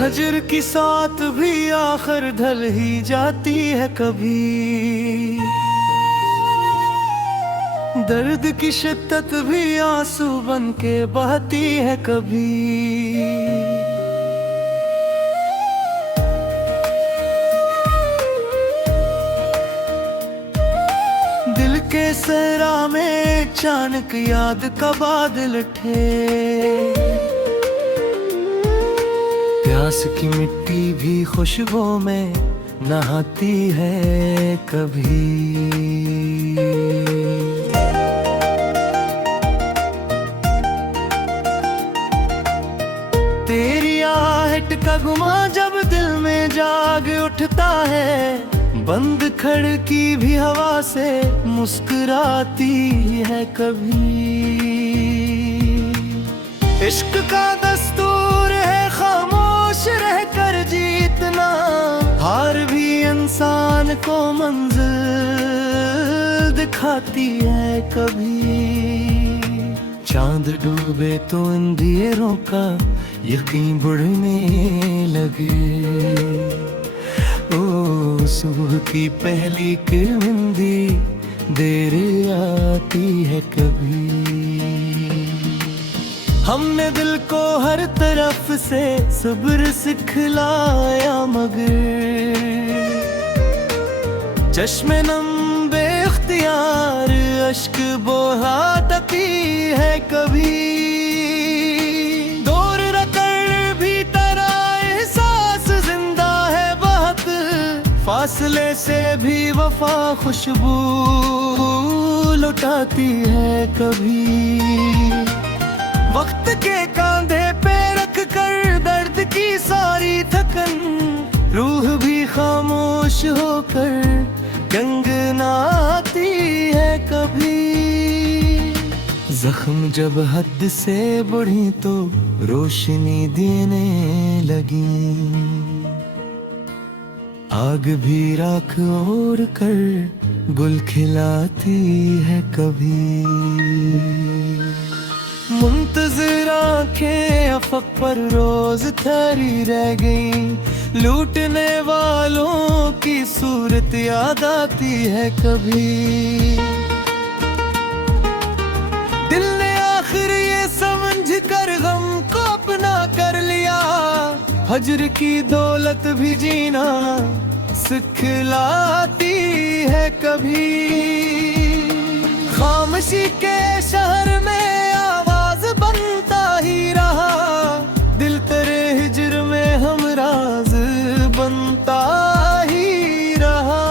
हजर की साथ भी आखिर ढल ही जाती है कभी। दर्द की शिद्दत भी आंसू बन के बहती है कभी। दिल के सहरा में अचानक याद का बादल उठे। प्यास की मिट्टी भी खुशबू में नहाती है कभी। तेरी आहट का गुमा जब दिल में जाग उठता है। बंद खिड़की भी हवा से मुस्कुराती है कभी। इश्क का दस्तूर है खामोश रहकर जीतना। हार भी इंसान को मंजिल दिखाती है कभी। चांद डूबे तो अंधेरों का यकीन बढ़ने लगे। ओ सुबह की पहली किरमिंदी देर आती है कभी। हमने दिल को हर तरफ से सब्र सिखलाया मगर चश्मे नम बेख्तियार अश्क बहाती है कभी। दौर रकर भी तेरा एहसास जिंदा है बहुत। फासले से भी वफा खुशबू लुटाती है कभी। वक्त के कांधे पे रख कर दर्द की सारी थकन। रूह भी खामोश होकर गंगनाती है कभी। जख्म जब हद से बढ़ी तो रोशनी देने लगी। आग भी राख और कर गुल खिलाती है कभी। मुंतज़िर आंखें अफक पर रोज ठहरी रह गईं। लूटने वालों की सूरत याद आती है कभी। दिल ने आखिर ये समझ कर गम को अपना कर लिया। हजर की दौलत भी जीना सिखलाती है कभी। खामोशी के शहर में बनता ही रहा। दिल तेरे हिजर में हम राज बनता ही रहा।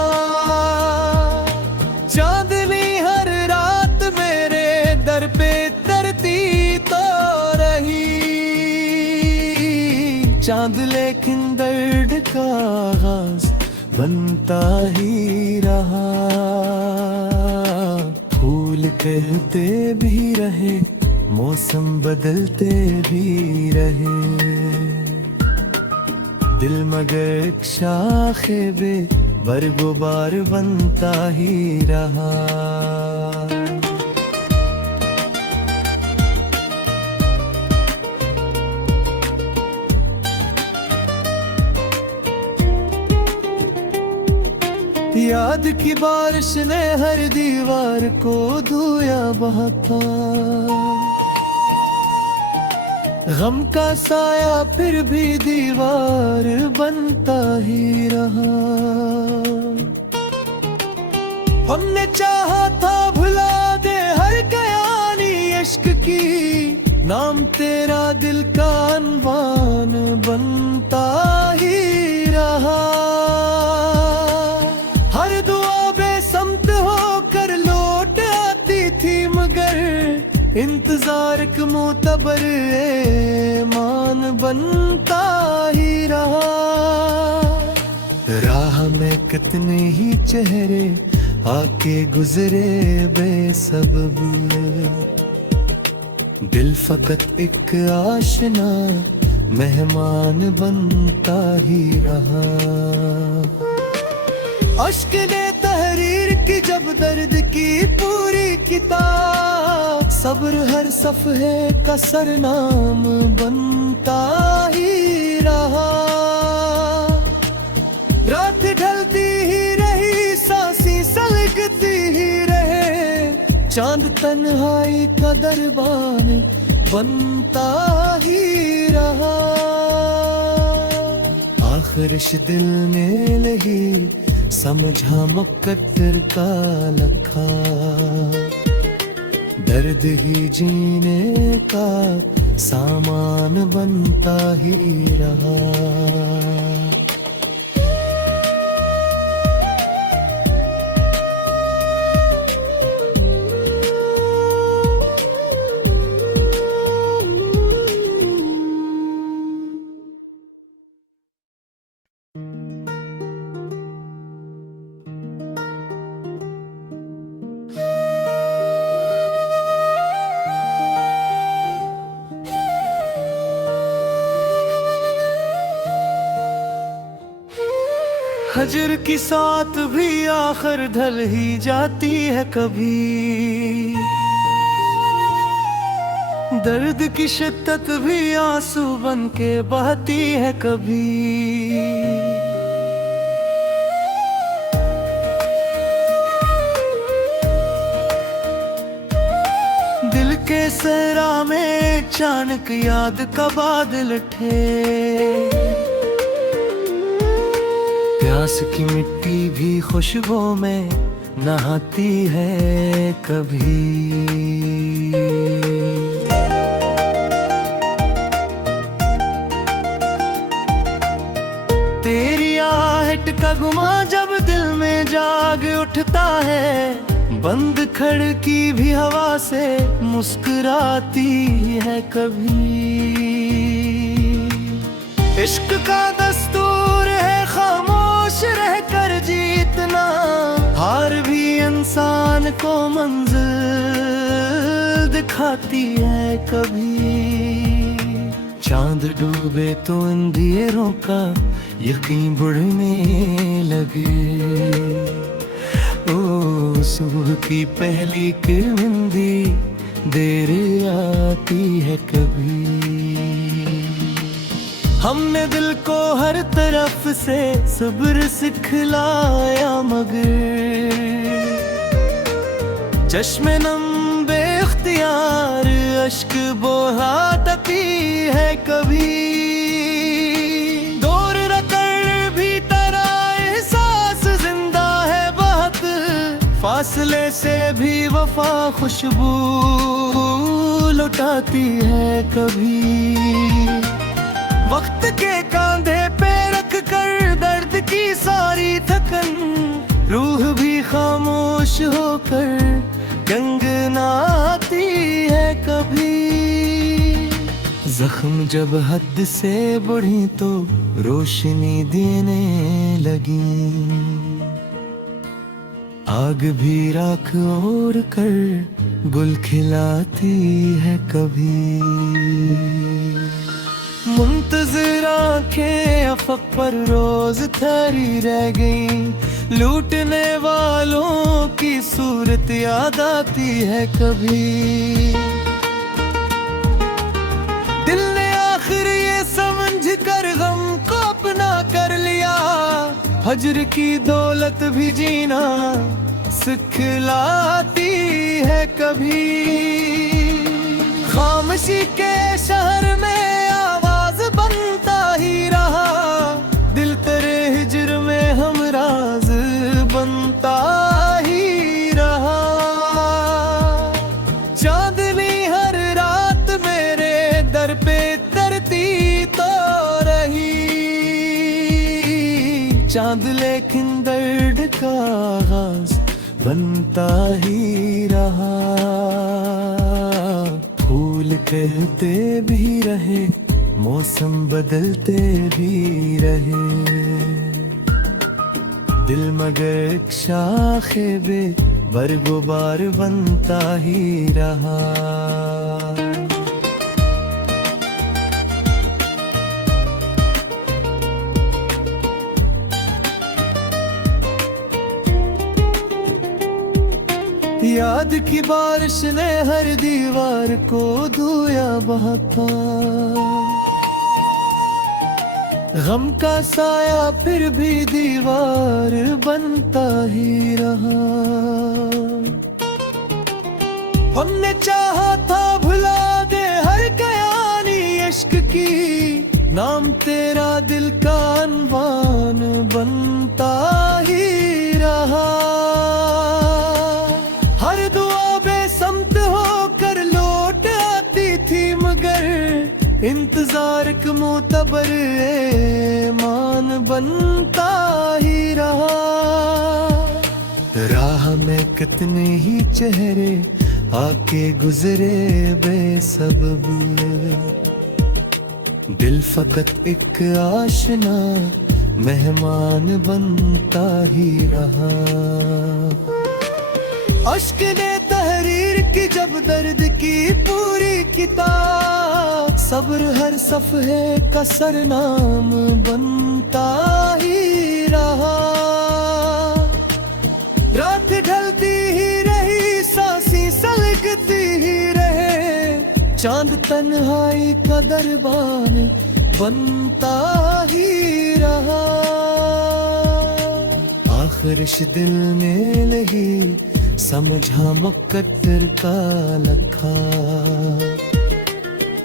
चांदनी हर रात मेरे दर पे तरती तो रही। चांद लेकिन दर्द का आगाज बनता ही रहा। फूल कहते भी रहे मौसम बदलते भी रहे। दिल मगर एक शाखे बे बरगुबार बनता ही रहा। याद की बारिश ने हर दीवार को धोया बहाता। गम का साया फिर भी दीवार बनता ही रहा। हमने चाहा था भुला दे हर कयानी इश्क की। नाम तेरा दिल का अनवान बनता ही रहा। हर दुआ बेसमत होकर लौट आती थी मगर इंतजार एक मोतबर मान बनता ही रहा। राह में कितने ही चेहरे आके गुजरे बेसबब। दिल फकत एक आशना मेहमान बनता ही रहा। अश्क ने तहरीर की जब दर्द की पूरी किताब। सब्र हर सफ़हे का सरनाम बनता ही रहा। तन्हाई का दरबार बनता ही रहा। आखिर इस दिल ने लही समझा मुकद्दर का लखा, दर्द ही जीने का सामान बनता ही रहा। हजर की साथ भी आखिर ढल ही जाती है कभी, दर्द की शिद्दत भी आंसू बन के बहती है कभी। दिल के सहरा में अचानक याद का बादल उठे, प्यास की मिट्टी भी खुशबू में नहाती है कभी। तेरी आहट का गुमा जब दिल में जाग उठता है, बंद खिड़की भी हवा से मुस्कुराती है कभी। इश्क का दस्तूर है खामोश रहकर जीतना, हार भी इंसान को मंजिल दिखाती है कभी। चांद डूबे तो अंधेरों का यकीन बढ़ने लगे, ओ सुबह की पहली किरमिंदी देर आती है कभी। हमने दिल को हर तरफ से सब्र सिखलाया, मगर चश्मे नम बेख्तियार अश्क बहाती है कभी। दौर रकर भी तेरा एहसास जिंदा है बहुत, फासले से भी वफा खुशबू लुटाती है कभी। वक्त के कांधे पे रख कर दर्द की सारी थकन, रूह भी खामोश होकर गंगनाती है कभी। जख्म जब हद से बढ़ी तो रोशनी देने लगी, आग भी राख ओढ़ कर गुल खिलाती है कभी। मुंतज़िर आंखें अफ़क़ पर रोज ठहरी रह गईं, लूटने वालों की सूरत याद आती है कभी। दिल ने आखिर ये समझ कर गम को अपना कर लिया, हजर की दौलत भी जीना सिखलाती है कभी। खामोशी के शहर में बनता ही रहा, दिल तेरे हिजर में हम राज बनता ही रहा। चांदनी हर रात मेरे दर पे तरती तो रही, चांद लेकिन दर्द का आगाज बनता ही रहा। फूल कहते भी रहे, मौसम बदलते भी रहे, दिल मगर एक शाखे बे बरगुबार बनता ही रहा। याद की बारिश ने हर दीवार को धोया बहाता, गम का साया फिर भी दीवार बनता ही रहा। चाहा था भुला दे हर कयानी इश्क की, नाम तेरा दिल का अनवान बनता ही रहा। हर दुआ बेसमत होकर लौट आती थी, मगर इंतजार का मोतबर मान बनता ही रहा। राह में कितने ही चेहरे आके गुजरे बेसबब, दिल फकत एक आशना मेहमान बनता ही रहा। अश्क ने तहरीर की जब दर्द की पूरी किताब, सब्र हर सफ़हे का सरनाम बनता ही रहा। रात ढलती ही रही, सांसें सलगती ही रहे, चांद तन्हाई का दरबान बनता ही रहा। आखिर इस दिल ने लही समझा मुकद्दर का लखा,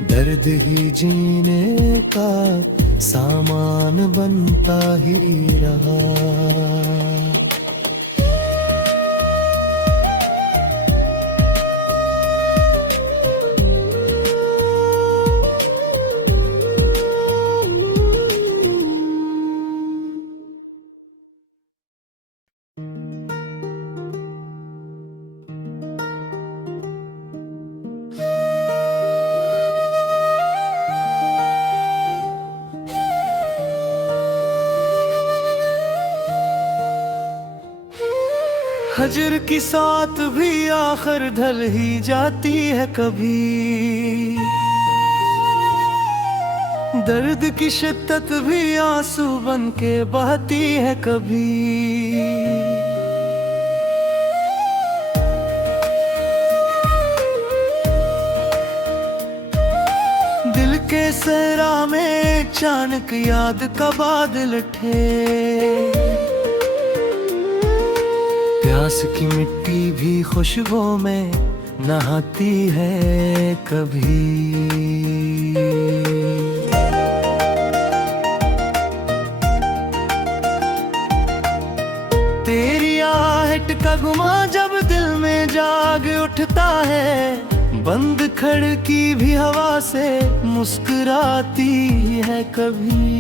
दर्द ही जीने का सामान बनता ही रहा। हजर की साथ भी आखिर ढल ही जाती है कभी, दर्द की शिद्दत भी आंसू बन के बहती है कभी। दिल के सहरा में अचानक याद का बादल उठे, प्यास की मिट्टी भी खुशबू में नहाती है कभी। तेरी आहट का गुमा जब दिल में जाग उठता है, बंद खिड़की भी हवा से मुस्कुराती है कभी।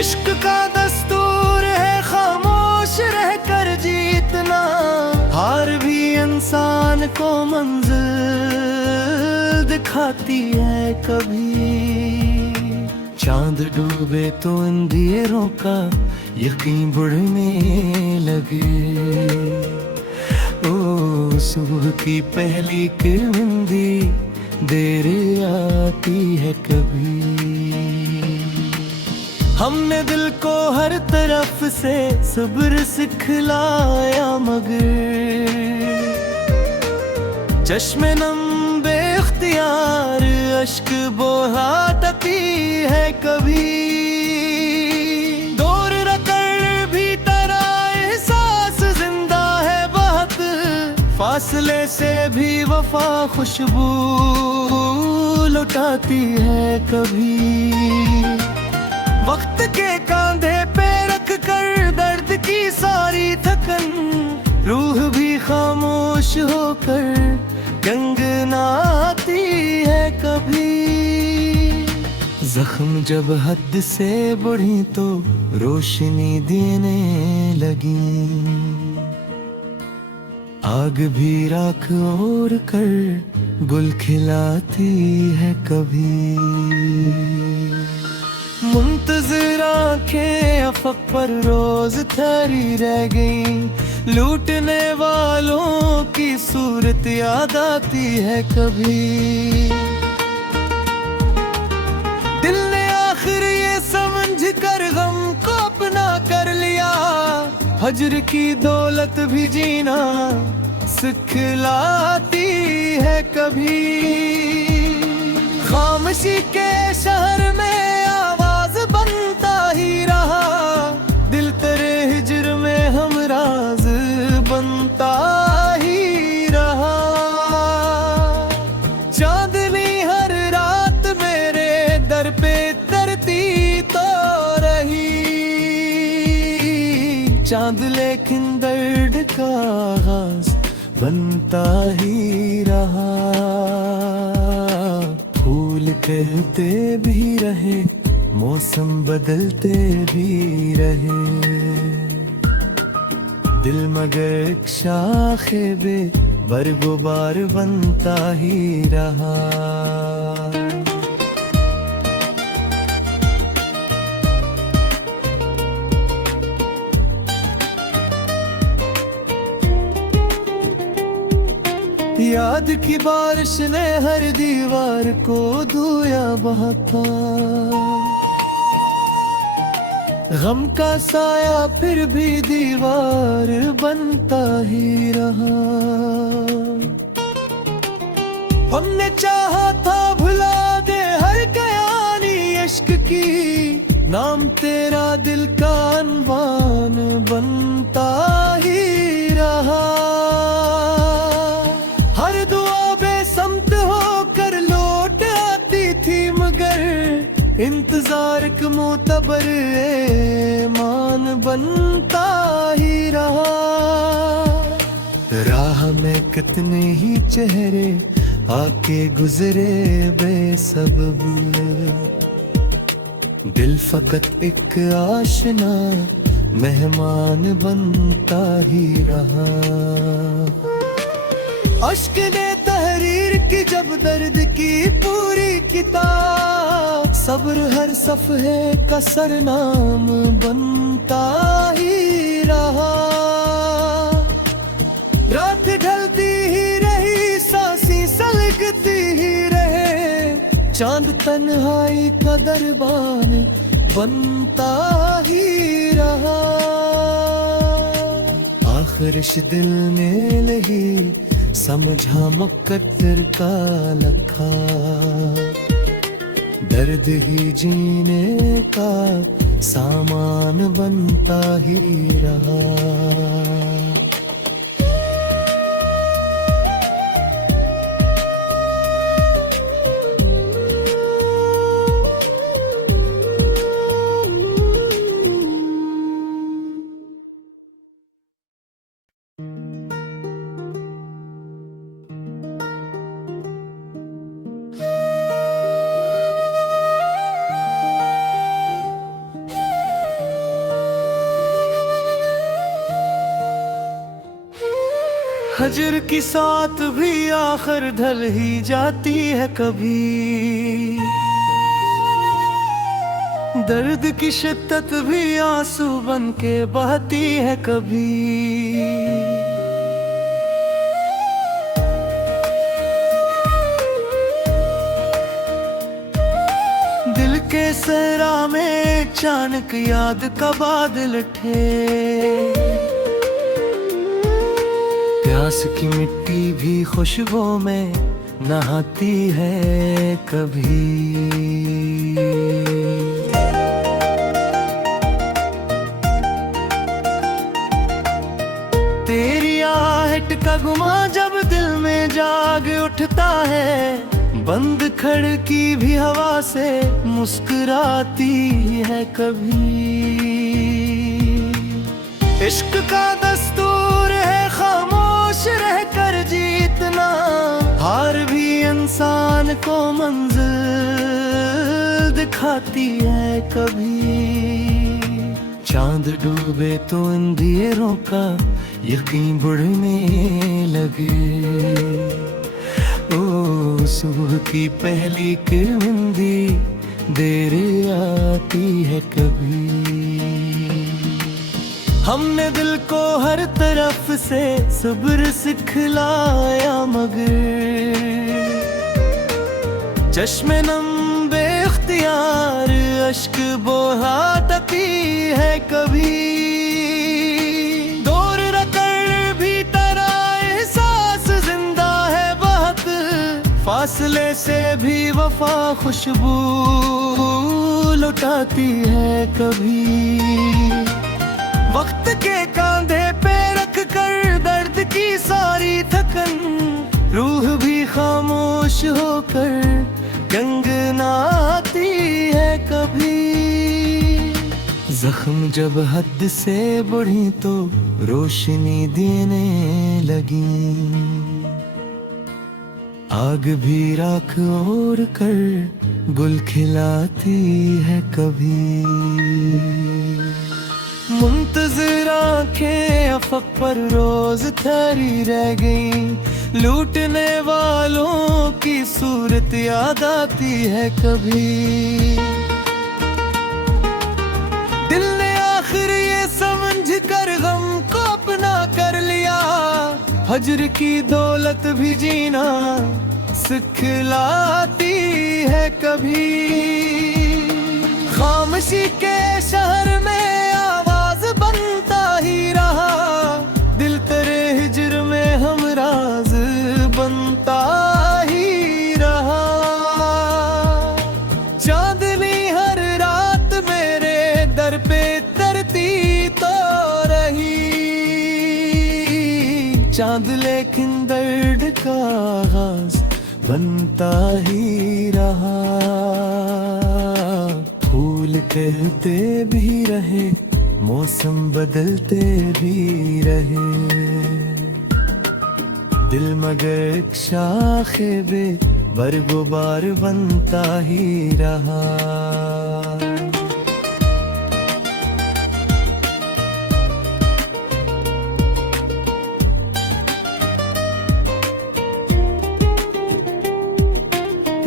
इश्क का दस्तूर है खामोश रहकर जीतना, हार भी इंसान को मंजिल दिखाती है कभी। चांद डूबे तो अंधेरों का यकीन बढ़ने लगे, ओ सुबह की पहली किरमिंदी देर आती है कभी। हमने दिल को हर तरफ से सब्र सिखलाया, मगर चश्मे नम बेख्तियार अश्क बहाती है कभी। दौर रकर भी तेरा एहसास जिंदा है बहुत, फासले से भी वफा खुशबू लुटाती है कभी। वक्त के कांधे पे रख कर दर्द की सारी थकन, रूह भी खामोश होकर गंगनाती है कभी। जख्म जब हद से बढ़ी तो रोशनी देने लगी, आग भी राख ओढ़ कर गुल खिलाती है कभी। मुंतज़िर आंखें अफक पर रोज ठहरी रह गई, लूटने वालों की सूरत याद आती है कभी। दिल ने आखिर ये समझ कर गम को अपना कर लिया, हजर की दौलत भी जीना सिखलाती है कभी। खामोशी के शहर में आवाज बनता ही रहा, दिल तेरे हिज्र में हम राज बनता ही रहा। चांद लेकिन दर्द का आगाज बनता ही रहा। फूल कहते भी रहे, मौसम बदलते भी रहे, दिल मगर एक शाखे बे बरगुबार बनता ही रहा। याद की बारिश ने हर दीवार को धोया बहाता, गम का साया फिर भी दीवार बनता ही रहा। हमने चाहा था भुला दे हर कयानी इश्क की, नाम तेरा दिल का अनवान बनता ही रहा। हर दुआ बेसमत होकर लौट आती थी, मगर इंतजार एक मोतबर मान बनता ही रहा। राह में कितने ही चेहरे आके गुजरे बेसबब, दिल फकत एक आशना मेहमान बनता ही रहा। अश्क ने तहरीर की जब दर्द की पूरी किताब, सब्र हर सफ़हे का सरनाम बनता ही रहा। रात ढलती ही रही, सांसें सलगती ही रहे, चांद तन्हाई का दरबान बनता ही रहा। आखिर इस दिल ने लगी समझा मुकद्दर का लखा, दर्द ही जीने का सामान बनता ही रहा। हजर की साथ भी आखिर ढल ही जाती है कभी, दर्द की शिद्दत भी आंसू बन के बहती है कभी। दिल के सहरा में अचानक याद का बादल उठे, प्यास की मिट्टी भी खुशबू में नहाती है कभी। तेरी आहट का गुमा जब दिल में जाग उठता है, बंद खिड़की भी हवा से मुस्कुराती है कभी। इश्क का दस्तूर है खामोश रहकर जीतना, हार भी इंसान को मंजिल दिखाती है कभी। चांद डूबे तो अंधेरों का यकीन बढ़ने लगे, ओ सुबह की पहली किरमिंदी देर आती है कभी। हमने दिल को हर तरफ से सब्र सिखलाया, मगर चश्मे नम बेख्तियार अश्क बहाती है कभी। दौर रकर भी तेरा एहसास जिंदा है बहुत, फासले से भी वफा खुशबू लुटाती है कभी। वक्त के कांधे पे रख कर दर्द की सारी थकन, रूह भी खामोश होकर गंगनाती है कभी। जख्म जब हद से बढ़ी तो रोशनी देने लगी, आग भी राख और कर गुल खिलाती है कभी। मुंतज़िर आंखें अफ़क़ पर रोज ठहरी रह गईं, लूटने वालों की सूरत याद आती है कभी। दिल ने आखिर ये समझ कर गम को अपना कर लिया, हजर की दौलत भी जीना सिखलाती है कभी। खामोशी के शहर में आवाज बनता ही रहा, दिल तेरे हिज्र में हमराज बनता ही रहा। चांदनी हर रात मेरे दर पे तरती तो रही, चांद लेकिन दर्द का आगाज बनता ही रहा। फूल कहते भी रहे, मौसम बदलते भी रहे, दिल मगर एक शाखे बे बरगुबार बनता ही रहा।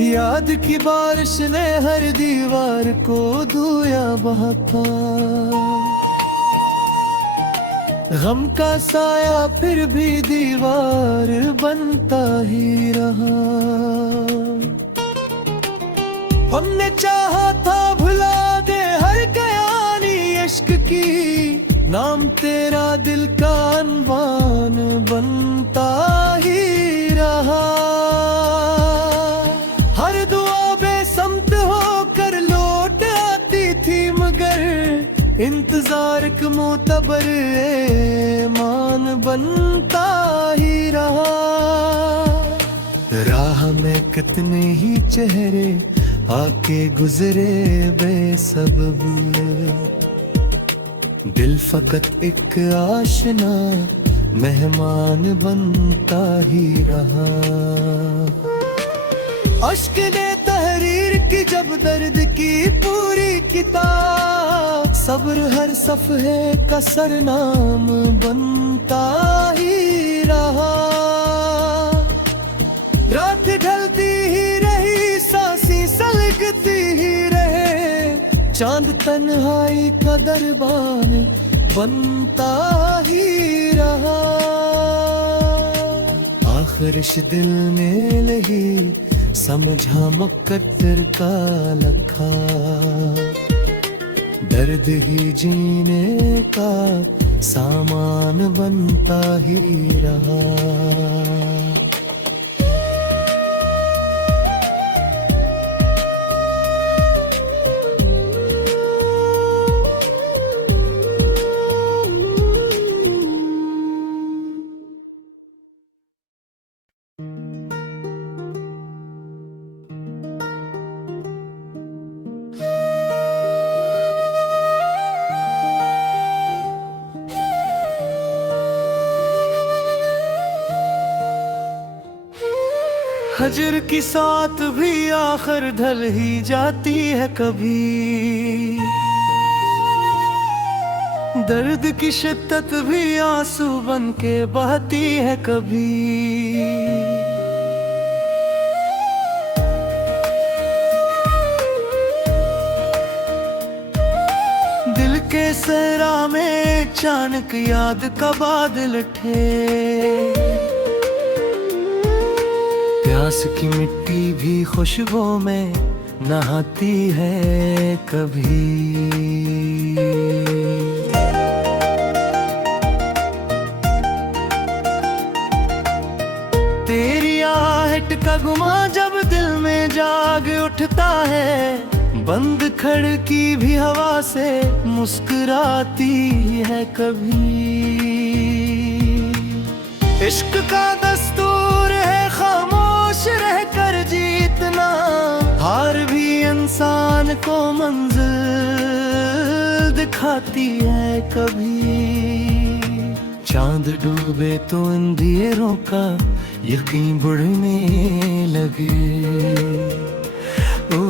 याद की बारिश ने हर दीवार को धोया बहाता, गम का साया फिर भी दीवार बनता ही रहा। हमने चाहा था भुला दे हर कयानी इश्क की, नाम तेरा दिल का अनवान बनता ही रहा। हर दुआ बेसमत होकर लौट आती थी मगर इंतजार एक मोतबर ईमान बनता ही रहा। राह में कितने ही चेहरे आके गुजरे बेसबब, दिल फकत एक आशना मेहमान बनता ही रहा। अश्क ने तहरीर की जब दर्द की पूरी किताब, सब्र हर सफ़हे का सरनाम बनता ही रहा। रात ढलती ही रही, सांसें सलगती ही रहे, चांद तन्हाई का दरबान बनता ही रहा। आखिर इस दिल में लगी समझा मुकद्दर का लखा, दर्द ही जीने का सामान बनता ही रहा। हजर की साथ भी आखिर ढल ही जाती है कभी, दर्द की शिद्दत भी आंसू बन के बहती है कभी। दिल के सहरा में अचानक याद का बादल उठे, प्यास की मिट्टी भी खुशबू में नहाती है कभी। तेरी आहट का गुमा जब दिल में जाग उठता है, बंद खिड़की भी हवा से मुस्कुराती है कभी। इश्क का दस्तूर है खामोश रहकर जीतना, हार भी इंसान को मंजिल दिखाती है कभी। चांद डूबे तो अंधेरों का यकीन बढ़ने लगे। ओ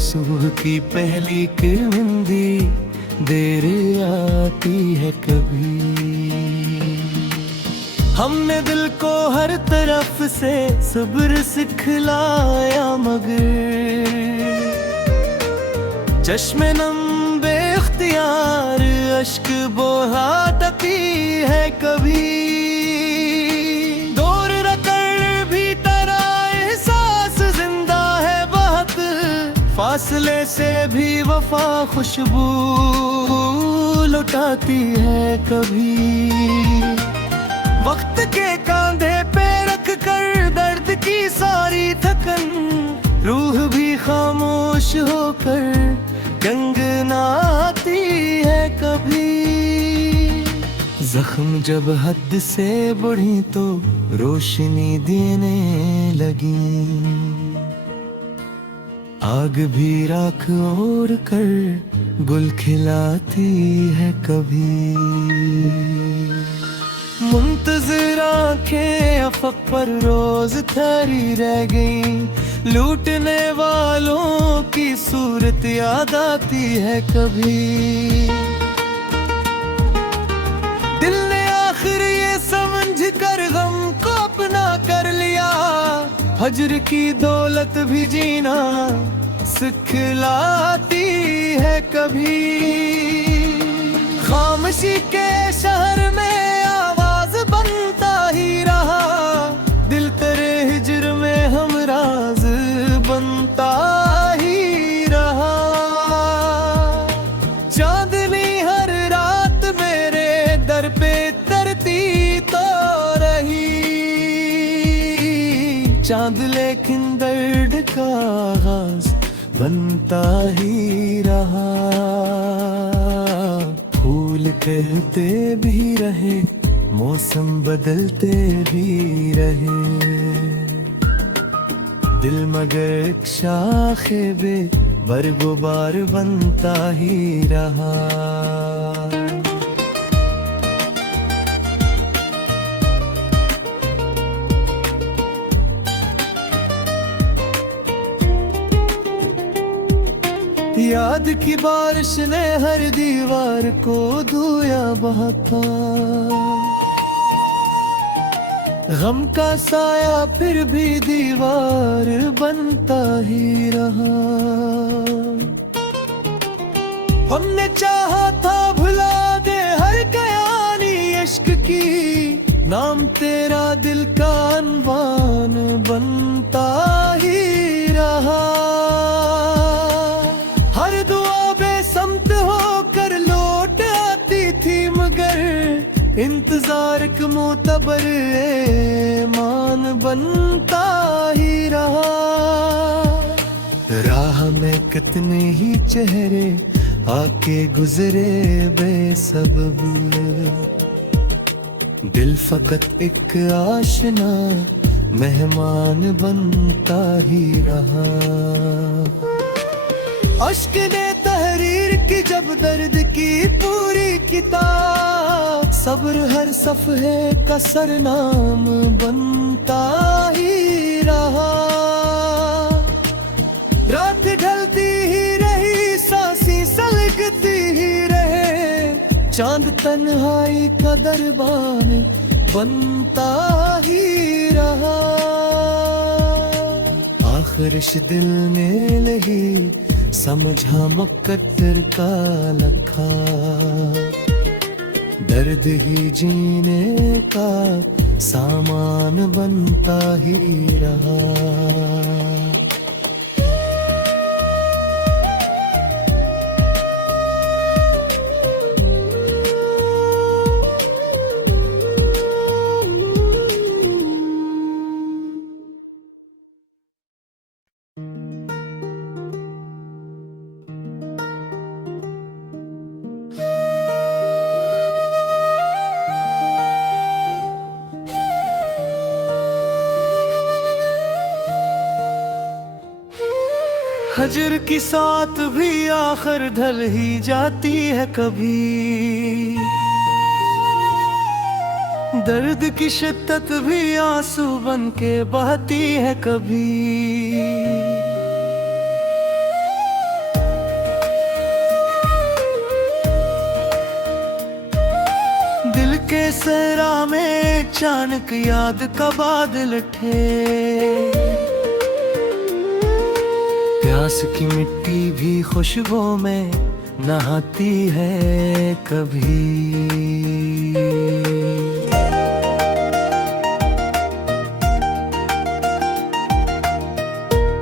सुबह की पहली किरमिंदी देर आती है कभी। हमने दिल को हर तरफ से सब्र सिखलाया मगर चश्मे नम बेख्तियार अश्क बहाती है कभी। दौर रकर भी तेरा एहसास जिंदा है बहुत, फासले से भी वफा खुशबू लुटाती है कभी। वक्त के कांधे पे रख कर दर्द की सारी थकन, रूह भी खामोश होकर गंगनाती है कभी। जख्म जब हद से बढ़ी तो रोशनी देने लगी। आग भी राख ओढ़ कर गुल खिलाती है कभी। मुंतज़िर आंखें अफ़क़ पर रोज ठहरी रह गईं। लूटने वालों की सूरत याद आती है कभी। दिल ने आखिर ये समझ कर गम को अपना कर लिया, हजर की दौलत भी जीना सिखलाती है कभी। खामोशी के शहर में आवाज बनता ही रहा, दिल तेरे हिजर में हमराज बनता ही रहा। चांदनी हर रात मेरे दर पे तरती तो रही, चांद लेकिन दर्द का आगाज बनता ही रहा। फूल कहते भी रहे, मौसम बदलते भी रहे, दिल मगर एक शाखे बे बरगुबार बनता ही रहा। याद की बारिश ने हर दीवार को धोया बहाता, गम का साया फिर भी दीवार बनता ही रहा। हमने चाहा था भुला दे हर कयानी इश्क की, नाम तेरा दिल का अनवान बनता ही रहा। हर दुआ बेसमत होकर लौट आती थी मगर इंतजार का मोतबर ईमान बनता ही रहा। राह में कितने ही चेहरे आके गुजरे बेसबब, दिल फकत एक आशना मेहमान बनता ही रहा। अश्क ने तहरीर की जब दर्द की पूरी किताब, सब्र हर सफ़हे का सरनाम बनता ही रहा। रात ढलती ही रही, सांसें सलगती ही रहे, चांद तन्हाई का दरबान बनता ही रहा। आखिर इस दिल ने लही समझा मुकद्दर का लखा, दर्द ही जीने का सामान बनता ही रहा। खजर की साथ भी आखिर ढल ही जाती है कभी। दर्द की शिद्दत भी आंसू बन के बहती है कभी। दिल के सहरा में अचानक याद का बादल उठे। प्यास की मिट्टी भी खुशबू में नहाती है कभी।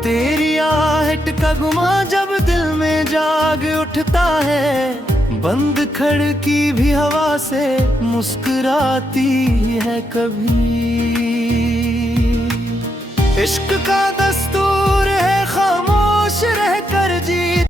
तेरी आहट का गुमा जब दिल में जाग उठता है, बंद खिड़की भी हवा से मुस्कुराती है कभी। इश्क का दस्तूर है खामोश रहकर जी